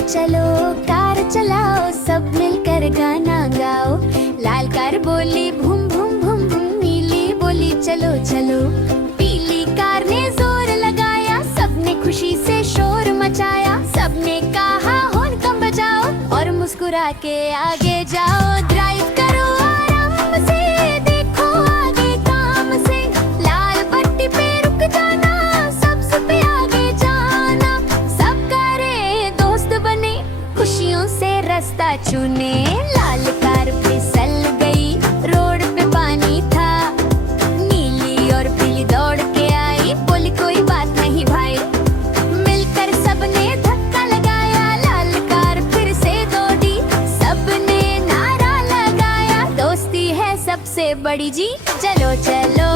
चलो कार चलाओ, सब मिलकर गाना गाओ। लाल कार बोली भूम भूम भूम भूम, नीली बोली चलो चलो। पीली कार ने जोर लगाया, सबने खुशी से शोर मचाया। सबने कहा हॉर्न कम बजाओ और मुस्कुरा के आगे जाओ। ड्राइव करो आराम से, देखो आगे काम से। लाल पट्टी पे रुक जाना, सबसे पे आगे जाना। सब कारें दोस्त बने, खुशियों से रास्ता चुने। लाल कार फिसल गई, रोड पे पानी था। नीली और पीली दौड़ के आई, बोली कोई बात नहीं भाई। मिलकर सबने धक्का लगाया, लाल कार फिर से दौड़ी। सबने नारा लगाया, दोस्ती है सबसे बड़ी जी। चलो चलो